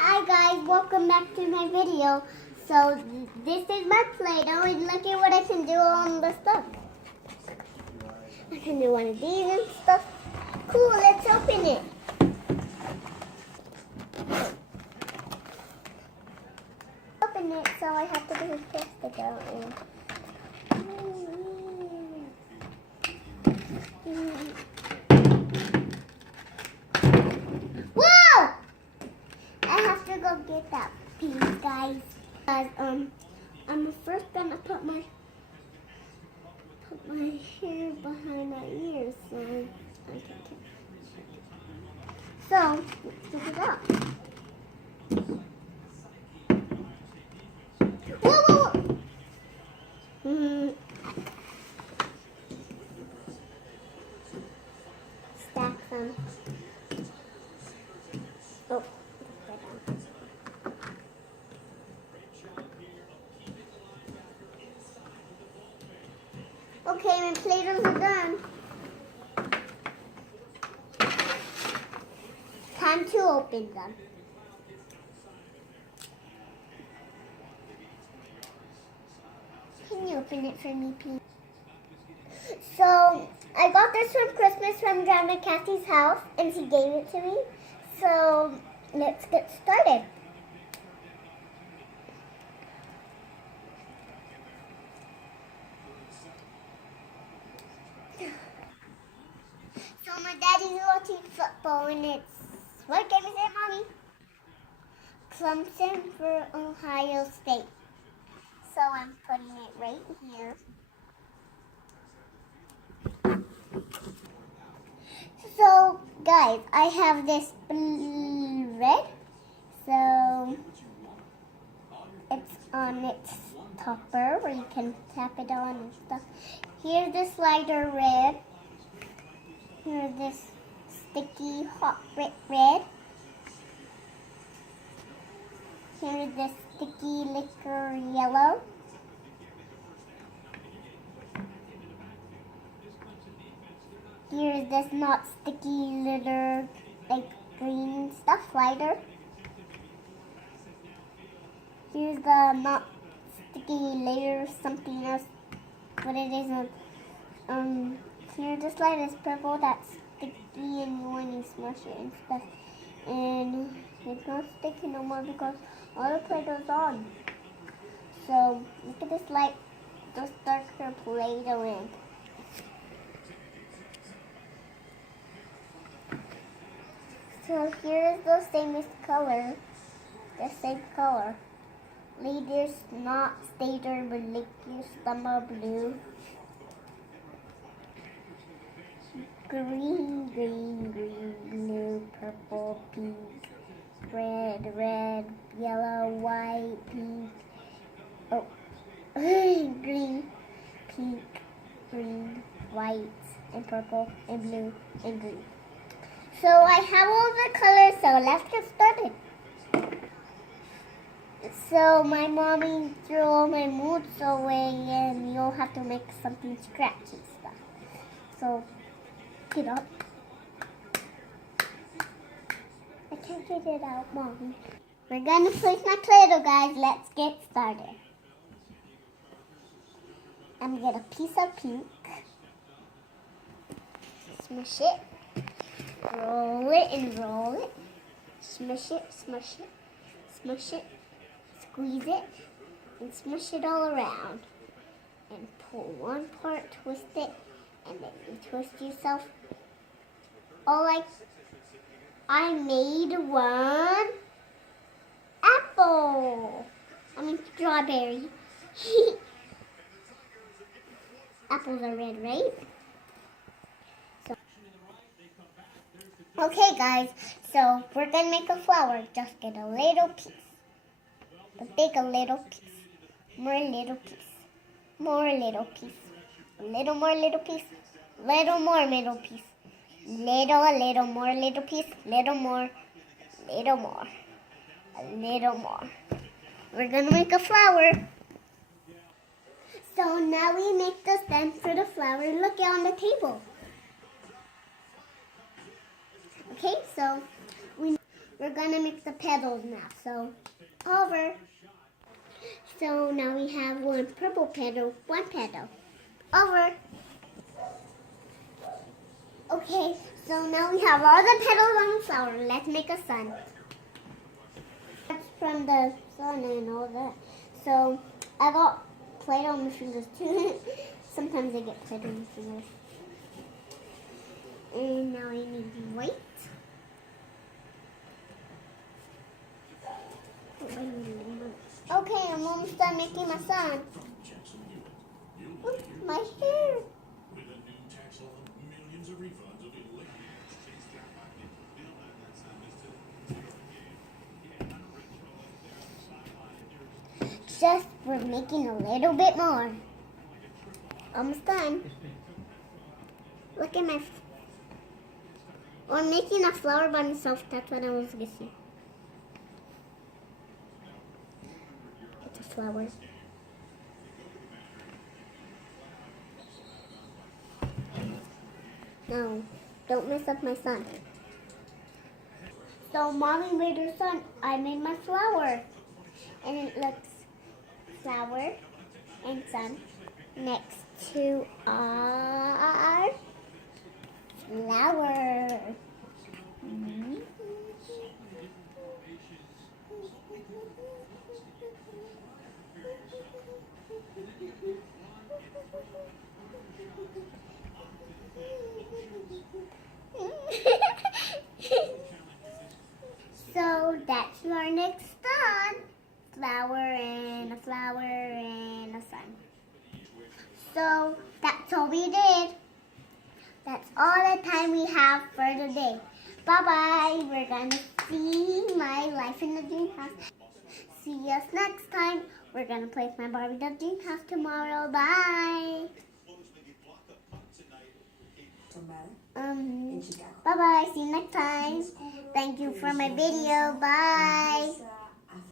Hi guys, welcome back to my video. So this is my Play-doh and look at what I can do on the stuff. I can do one of these and stuff. Cool, let's open it. Open it, so I have to do a plastic out and whoa! I have to go get that piece, guys. I'm first gonna put my hair behind my ears, so I can. So let's get it up. Whoa, whoa, whoa! Stack them. Oh. Okay, my Play-dohs are done. Time to open them. Can you open it for me, please? So, I got this for Christmas from Grandma Kathy's house, and she gave it to me. So, let's get started. So my daddy's watching football and it's, what game is it, Mommy? Clemson for Ohio State. So I'm putting it right here. So guys, I have this red. So it's on its topper where you can tap it on and stuff. Here's the slider red. Here's this sticky hot red. Here's this sticky liquor yellow. Here's this not sticky litter like green stuff lighter. Here's the not sticky layer something else. What it is. Here this light is purple that's sticky and when you smush it and stuff. And it's not sticky no more because all the Play-Doh's on. So look at this light, those darker Play-Doh in. So here is the same color, the same color. Leaders not stater but liquid summer blue. Green, green, green, blue, purple, pink, red, red, yellow, white, pink, oh, green, pink, green, white, and purple, and blue, and green. So I have all the colors, so let's get started. So my mommy threw all my moods away, and you'll have to make something scratchy stuff. So get up. I can't get it out, Mommy. We're gonna place my Play-Doh, guys. Let's get started. I'm gonna get a piece of pink. Smush it. Roll it and roll it. Smush it, smush it, smush it. Squeeze it and smush it all around. And pull one part, twist it, and then you twist yourself. I made one apple. Strawberry. Apples are red, right? Okay, guys. So we're gonna make a flower. Just get a little piece. But take a little piece. More little piece. More little piece. A little more little piece. Little more middle piece. A little more little piece. Little more. Little more. A little more. We're gonna make a flower. So now we make the stem for the flower. Look on the table. Okay, so we we're gonna make the petals now. So, over. So now we have one purple petal, one petal. Over. Okay, so now we have all the petals on the flower. Let's make a sun. That's from the sun and all that. So I got Play-doh on my fingers too. Sometimes I get Play-doh on my fingers. And now I need white. Okay, I'm almost done making my sun. Oops, my hair. Just we're making a little bit more. Almost done. Look at my. I'm making a flower by myself. That's what I was guessing. It's a flower. No, don't mess up my sun. So mommy made her sun. I made my flower, and it looks flower and sun next to our flower. So that's our next sun. Flower and a flower and a sun. So that's all we did. That's all the time we have for today. Bye-bye. We're going to see my life in the dream house. See us next time. We're going to play with my Barbie the dream house tomorrow. Bye. Bye-bye. See you next time. Thank you for my video. Bye.